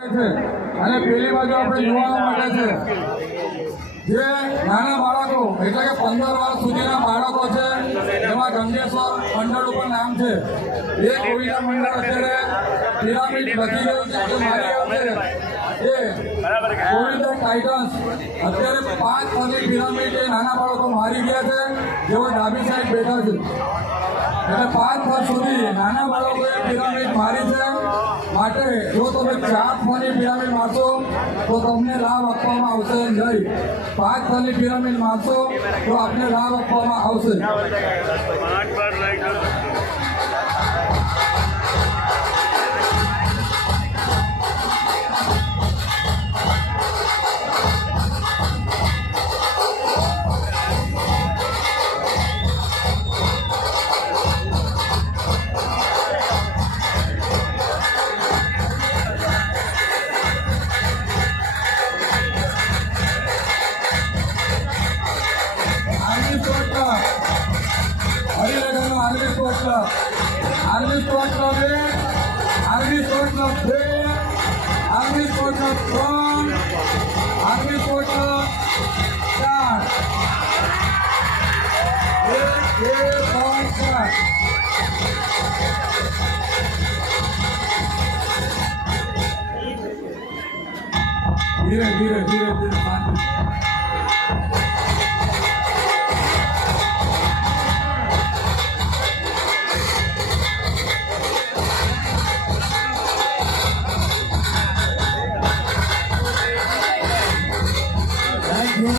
અને પેલી બાજુ આપણે યુવાનો માટે છે જે નાના બાળકો એટલે કે 15 વર્ષ સુધીના બાળકો છે એમાં ગંગેશ્વર મંડળ ઉપર નામ છે એ કોઈના મંડળ અત્યારે પિરામિડ લખી રહ્યું છે કે મારી છે એ કોવિડ ટાઇટન્સ અત્યારે 5 પગની પિરામિડ એ નાના બાળકો મારી ગયા છે જેઓ ડાબી સાઈડ બેઠા છે એટલે 5 વર્ષ સુધી નાના બાળકોએ પિરામિડ મારી છે માટે જો તમે 4 ફની પિરામિડ મારશો તો તમને લાભ આપવામાં આવશે નહીં 5 ફની પિરામિડ મારશો તો આપને લાભ આપવામાં આવશે Army Sport Club A, Army Sport Club B, Army Sport Club 3, Army Sport Club 4. धीरे धीरे धीरे